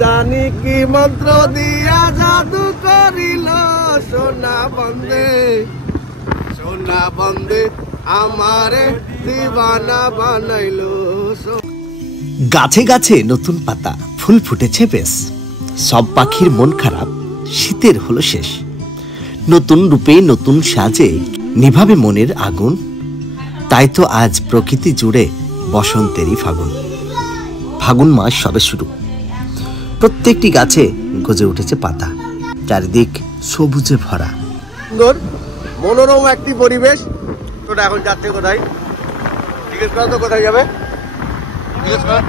জানি কি মন্ত্র দিয়া জাদু করিল সোনা বন্দে আমারে দিবানা বানাইলো। গাছে গাছে নতুন পাতা, ফুল ফুটেছে বেশ, সব পাখির মন খারাপ, শীতের হলো শেষ। নতুন রূপে নতুন সাজে নিভাবে মনের আগুন, তাই তো আজ প্রকৃতি জুড়ে বসন্তেরই ফাগুন। ফাগুন মাস সবে শুরু, প্রত্যেকটি গাছে গজে উঠেছে পাতা, চারিদিক সবুজে ভরা। সুন্দর মনোরম একটি পরিবেশ। তোটা এখন যাচ্ছে কোথায়? জিজ্ঞেস করা তো কোথায় যাবে? জিজ্ঞেস কর।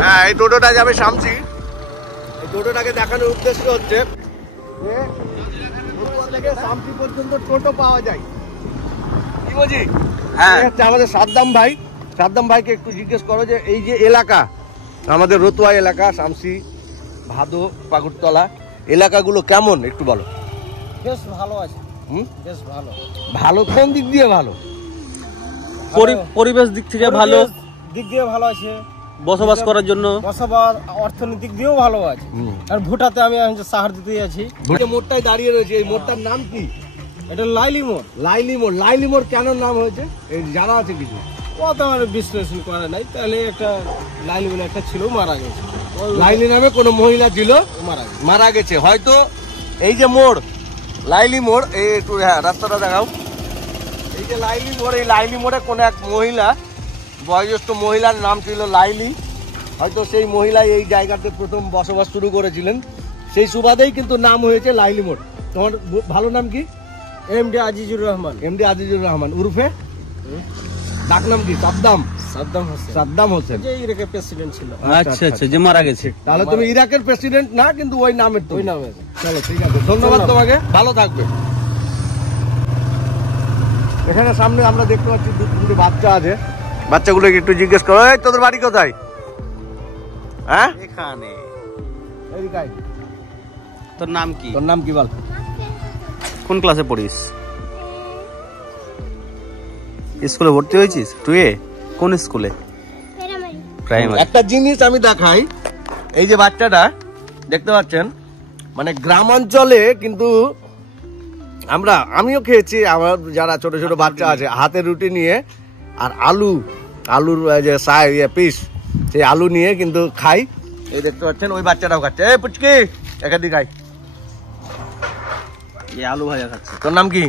হ্যাঁ, এই টোটোটা যাবে শামসি। এই টোটোটাকে দেখানোর উদ্দেশ্য হচ্ছে যে থেকে শামসি পর্যন্ত টোটো পাওয়া যায়। কি বলছি? হ্যাঁ, আমাদের সাদ্দাম ভাইকে একটু জিজ্ঞেস করো যে এই যে এলাকা, আমাদের রতুয়া এলাকা, শামসি, ভাদো, পাকুড়তলা এলাকাগুলো কেমন একটু বলো। বেশ ভালো আছে। বেশ ভালো। ভালো কোন দিক দিয়ে ভালো? পরিবেশ দিক থেকে ভালো, দিক দিয়ে ভালো আছে, বসবাস করার জন্য বসবাস, অর্থনৈতিক দিয়েও ভালো আছে। আর ভোটাতে আমি সাহার দিতে যাচ্ছি। মোড়টাই দাঁড়িয়ে রয়েছে, এই মোড়টার নাম কি? এটা লাইলি মোড়। লাইলি মোড় কেন নাম হয়েছে এই জানা আছে কিছু? ও তো আমার বিশ্লেষণ করে নাই। তাহলে একটা লাইলি বলে একটা ছিল, মারা গেছে। লাইলি নামে কোনো মহিলা ছিল, মারা গেছে। হয়তো এই যে মোড়, লাইলি মোড়, এই একটু হ্যাঁ রাস্তাটা দেখাও। এই যে লাইলি মোড়, এই লাইলি মোড়ে কোনো এক মহিলা, বয়োজ্যেষ্ঠ মহিলার নাম ছিল লাইলি। হয়তো সেই মহিলা এই জায়গাতে প্রথম বসবাস শুরু করেছিলেন, সেই সুবাদেই কিন্তু নাম হয়েছে লাইলি মোড়। তোমার ভালো নাম কি? এমডি আজিজুর রহমান। উর্ফে ডাক নাম কি? সাদ্দাম হোসেন। যে ইরাকের প্রেসিডেন্ট ছিল। আচ্ছা আচ্ছা, যে মারা গেছে। তাহলে তুমি ইরাকের প্রেসিডেন্ট না, কিন্তু ওই নামের, ওই নামের। চলো ঠিক আছে, ধন্যবাদ তোমাকে, ভালো থাকবে। এখানে সামনে আমরা দেখতে পাচ্ছি দুটো বাচ্চা আছে, বাচ্চাগুলোকে একটু জিজ্ঞেস করো, এই তোদের বাড়ি কোথায়? হ্যাঁ, এখানে। তোর নাম কি বল? কোন ক্লাসে পড়িস? স্কুলে ভর্তি হয়েছিস তুই? কোন স্কুলে? প্রাইমারি। একটা জিনিস আমি দেখাই, এই যে বাচ্চাটা দেখতে পাচ্ছেন, মানে গ্রামাঞ্চলে কিন্তু আমিও খেয়েছি, আমার যারা ছোট ছোট বাচ্চা আছে হাতে রুটি নিয়ে আর আলুর যে পিস, সেই আলু নিয়ে কিন্তু খাই। এই দেখতে পাচ্ছেন ওই বাচ্চাটাও খাচ্ছে। এই পুচকি একাধিক খাই, এই আলু ভাজা খাচ্ছে। তোর নাম কি?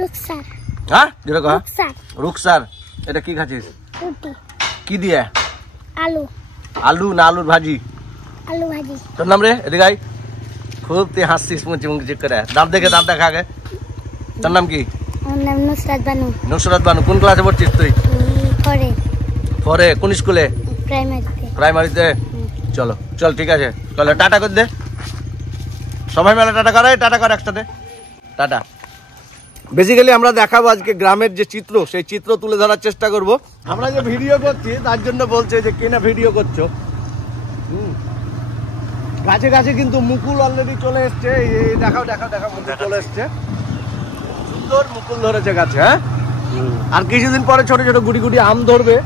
রুকসার। হ্যাঁ, যেরকম রুকসার। এটা কি খাচ্ছিস? কি দিয়ে? আলু না আলুর ভাজি? আলু ভাজি। তোর নাম রে? এদিকে আয়। খুব তুই হাসছিস, মুচি চেক করে, দাঁত দেখা আগে। তোর নাম কি? আমার নাম নুসরাত বানু। কোন ক্লাসে পড়ছিস তুই? পরে কোন স্কুলে? প্রাইমারিতে। চল ঠিক আছে, তাহলে টাটা করে দে সবাই মিলে। টাটা কর একসাথে, টাটা। বেসিক্যালি আমরা দেখাবো আজকে গ্রামের যে চিত্র, সেই চিত্র তুলে ধরার চেষ্টা করব। আমরা যে ভিডিও করছি তার জন্য বলছে যে কেনা ভিডিও করছো। গাছে গাছে কিন্তু মুকুল অলরেডি চলে এসছে। দেখাও মুকুল চলে এসছে, সুন্দর মুকুল ধরেছে গাছে। হ্যাঁ, আর কিছুদিন পরে ছোট ছোট গুটি গুটি আম ধরবে।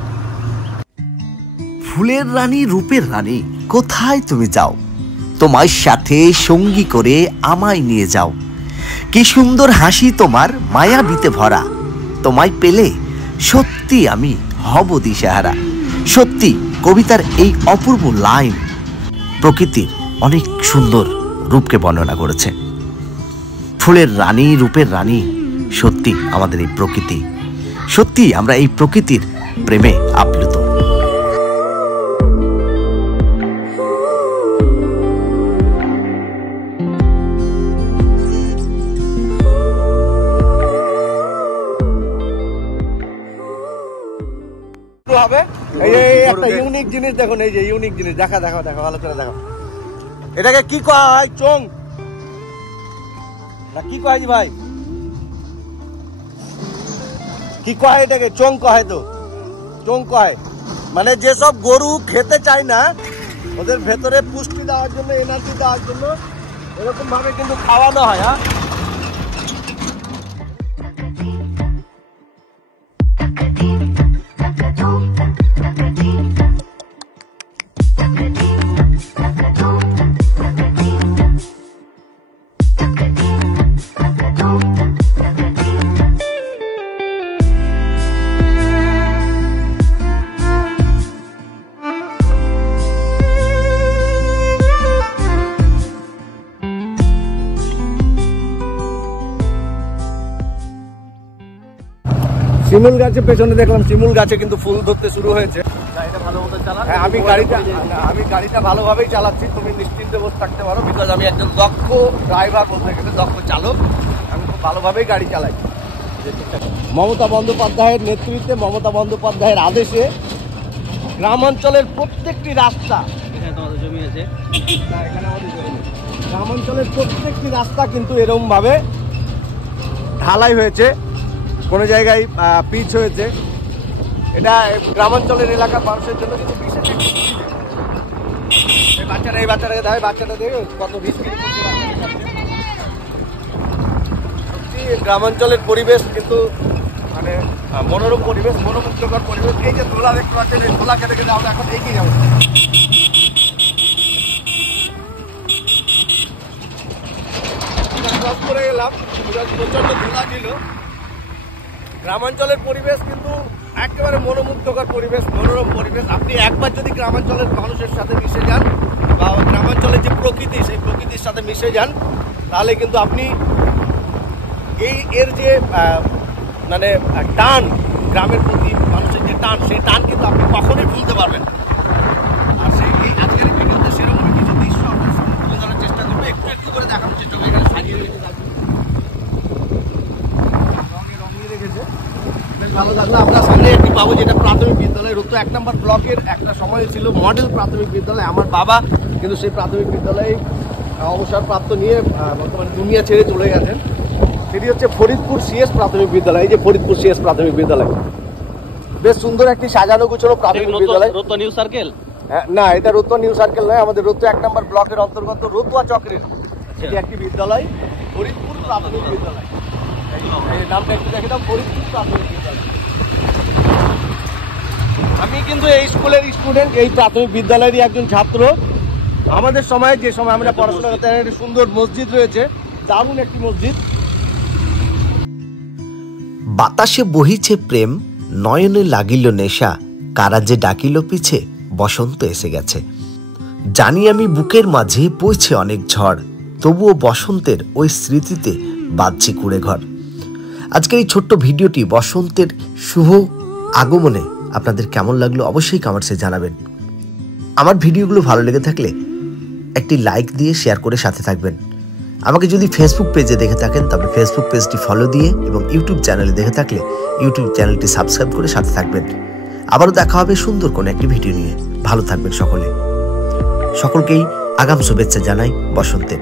ফুলের রানী, রূপের রানী, কোথায় তুমি যাও? তোমার সাথে সঙ্গী করে আমায় নিয়ে যাও। কি সুন্দর হাসি তোমার, মায়াবীতে ভরা। তোমায় পেলে সত্যি আমি হব দিশেহারা। সত্যি কবিতার এই অপূর্ব লাইন প্রকৃতির অনেক সুন্দর রূপকে বর্ণনা করেছে। ফুলের রানী, রূপের রানী, সত্যি আমাদের এই প্রকৃতি, সত্যি আমরা এই প্রকৃতির প্রেমে আপ্লুত। হবে একটা ইউনিক জিনিস দেখুন, এই যে ইউনিক জিনিস, দেখাও ভালো করে দেখাও। এটাকে কি কয় হয়? চোং না কি কয় ভাই? কি কয় এটাকে? চোং কয়। তো চোং কয় মানে যেসব গরু খেতে চায় না, ওদের ভেতরে পুষ্টি দেওয়ার জন্য, এনার্জি দেওয়ার জন্য এরকম ভাবে কিন্তু খাওয়ানো হয়। হ্যাঁ, শিমুল গাছে পেছনে দেখলাম শিমুল গাছে কিন্তু ফুল ধরতে শুরু হয়েছে। হ্যাঁ, আমি গাড়িটা ভালোভাবেই চালাচ্ছি, তুমি নিশ্চিন্তে বসে থাকতে পারো, বিকজ আমি একজন দক্ষ ড্রাইভার, বলতে গেলে দক্ষ চালক, আমি খুব ভালোভাবেই গাড়ি চালাই। মমতা বন্দ্যোপাধ্যায়ের নেতৃত্বে, মমতা বন্দ্যোপাধ্যায়ের আদেশে গ্রামাঞ্চলের প্রত্যেকটি রাস্তা, এখানে তোমাদের জমি আছে, গ্রামাঞ্চলের প্রত্যেকটি রাস্তা কিন্তু এরকম ভাবে ঢালাই হয়েছে, কোনো জায়গায় পিচ হয়েছে। এটা গ্রামাঞ্চলের এলাকার মানুষের জন্য কিন্তু বিশেষ একটি এই বাচ্চাটাকে দেয়, বাচ্চাটা দেখে কত রিস্কি। সত্যি গ্রামাঞ্চলের পরিবেশ কিন্তু মানে মনোরম পরিবেশ, মনোমুগ্ধকর পরিবেশ। এই যে দোলা দেখতে পাচ্ছেন, এই দোলা খেতে খেতে আমরা এখন এগিয়ে যাবো। করে গেলাম, প্রচন্ড ধোলা ছিল। গ্রামাঞ্চলের পরিবেশ কিন্তু একেবারে মনোমুগ্ধকর পরিবেশ, মনোরম পরিবেশ। আপনি একবার যদি গ্রামাঞ্চলের মানুষের সাথে মিশে যান বা গ্রামাঞ্চলের যে প্রকৃতি, সেই প্রকৃতির সাথে মিশে যান, তাহলে কিন্তু আপনি এর যে মানে টান, গ্রামের প্রতি মানুষের যে টান, সেই টান কিন্তু আপনি কখনোই ভুলতে পারবেন। আর সেই আজকের ভিডিওতে সেরকম কিছু দৃশ্য আপনার সামনে তুলে ধরার চেষ্টা করবো, একটু একটু করে দেখানোর চেষ্টা করবো। এখানে সাজিয়ে রেখে থাকবে, রঙিয়ে রেখেছে, বেশ ভালো লাগলো। আমরা সামনে একটি পাবো যেটা প্রাথমিক বিদ্যালয়, রুদ্র 1 নম্বর ব্লকের একটা সময় ছিল মডেল প্রাথমিক বিদ্যালয়। আমার বাবা কিন্তু সেই প্রাথমিক বিদ্যালয়ে অবসরপ্রাপ্ত নিয়ে বর্তমানে দুনিয়া ছেড়ে চলে গেছেন। সেটি হচ্ছে ফরিদপুর সিএস প্রাথমিক বিদ্যালয়। এই যে ফরিদপুর সিএস প্রাথমিক বিদ্যালয়, বেশ সুন্দর একটি সাজানো গুছানো প্রাথমিক বিদ্যালয়। Ratua new circle? না, এটা রতুয়া নিউ সার্কেল নয়, আমাদের রতুয়া 1 নম্বর ব্লকের অন্তর্গত রতুয়া চক্রের এটি একটি বিদ্যালয়, ফরিদপুর প্রাথমিক বিদ্যালয়। এই নামটা একটু দেখে দাও, ফরিদপুর প্রাথমিক বিদ্যালয়। আমি কিন্তু এই স্কুলের স্টুডেন্ট, এই প্রাথমিক বিদ্যালয়েরই একজন ছাত্র। আমাদের সময়ে, যে সময় আমরা পড়াশোনা করতে, একটি সুন্দর মসজিদ রয়েছে, দারুণ একটি মসজিদ। বাতাসে বহিছে প্রেম, নয়নে লাগিল নেশা, কারা যে ডাকিল পিছে, বসন্ত এসে গেছে। জানি আমি বুকের মাঝে বইছে অনেক ঝড়, তবুও বসন্তের ওই স্মৃতিতে বাজছে কুড়ে ঘর। আজকের এই ছোট্ট ভিডিওটি বসন্তের শুভ আগমনে আপনাদের কেমন লাগলো অবশ্যই কমেন্টসে জানাবেন। আমার ভিডিওগুলো ভালো লেগে থাকলে একটি লাইক দিয়ে শেয়ার করে সাথে থাকবেন। আমাকে যদি ফেসবুক পেজে দেখে থাকেন তবে ফেসবুক পেজটি ফলো দিয়ে, এবং ইউটিউব চ্যানেলে দেখে থাকলে ইউটিউব চ্যানেলটি সাবস্ক্রাইব করে সাথে থাকবেন। আবারও দেখা হবে সুন্দর কোনো একটি ভিডিও নিয়ে। ভালো থাকবেন সকলে। সকলকেই আগাম শুভেচ্ছা জানাই বসন্তের।